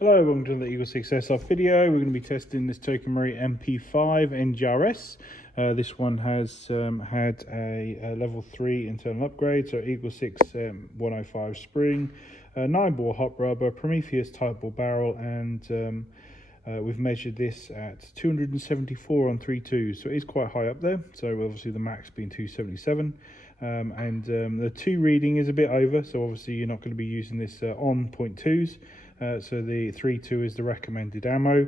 Hello, welcome to the EagleSix Airsoft video. We're going to be testing this TM MP5 NGRS. This one has had a level 3 internal upgrade, so EagleSix 105 spring, Nineball Hop Rubber, Prometheus Tightbore barrel, and we've measured this at 274 on 3.2, so it is quite high up there. So obviously the max being 277, the 2 reading is a bit over, so obviously you're not going to be using this on 0.2s. So the 3.2 is the recommended ammo,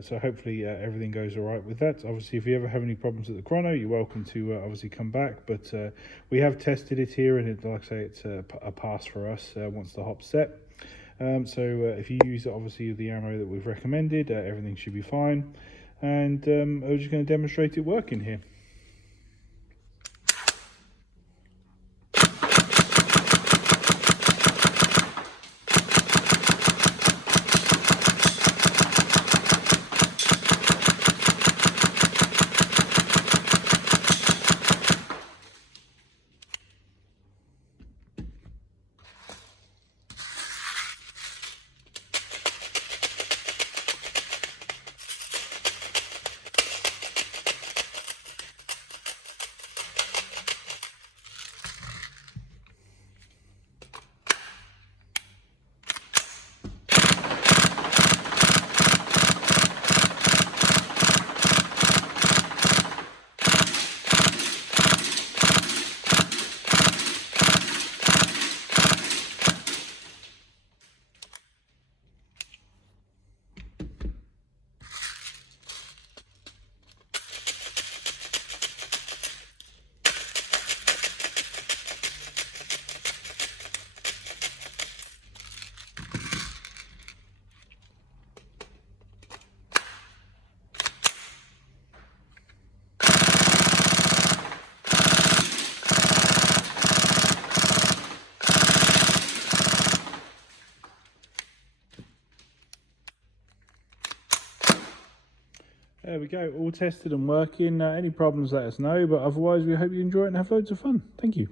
so hopefully everything goes all right with that. Obviously, if you ever have any problems at the chrono, you're welcome to obviously come back, but we have tested it here, and like I say, it's a pass for us once the hop's set. If you use obviously the ammo that we've recommended, everything should be fine, and we're just going to demonstrate it working here. There we go, all tested and working. Any problems, let us know, but otherwise we hope you enjoy it and have loads of fun. Thank you.